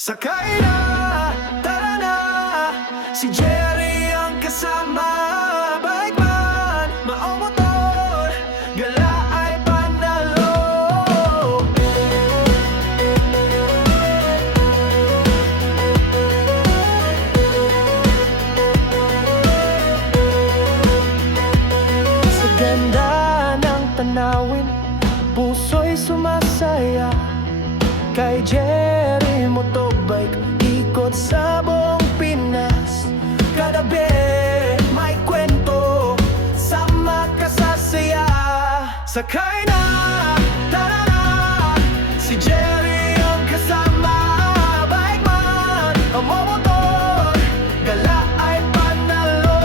Sakay na, tara na, si Jerry ang kasama. Bike man, maong motor, gala ay panalo. Sa ganda ng tanawin, puso'y sumasaya kay Jerry Motobike, ikot sa buong Pinas. Kadabi, may kwento, sama ka sa saya. Sakay na, tara na, si Jerry ang kasama. Bike man, ang motor, gala ay panalo.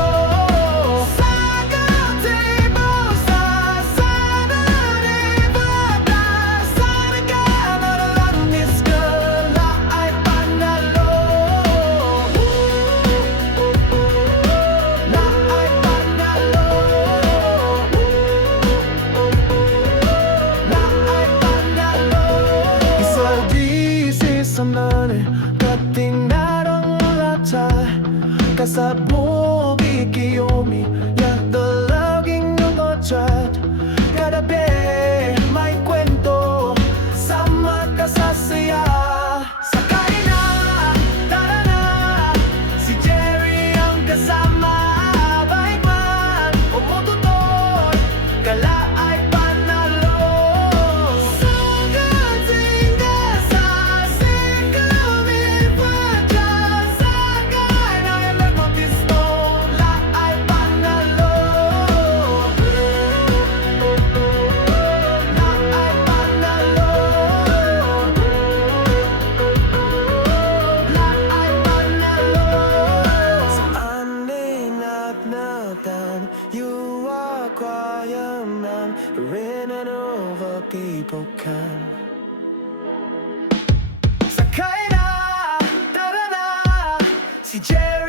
Sa Gatibo, sa Saturday, Batas, sa Nagkamaroon, gala ay panalo. La ay panalo. La ay panalo. Isaldi sa mani, kating narang lata, kasabog ikiyomi, yak dalaging ng otrat. Kadabi, may kwento, sama ka sa saya. Sakay na, tara na, si Jerry ang kasama. Bike man, o motor, gala ay panalo. Sa Katinga, sa Sikawin pa dyan, sakay na ilang magpisto, la ay panalo. La ay panalo. La ay panalo. Sa aninat-natan, you are quiet man, rin and over people can. Sakay na, tara na, si Jerry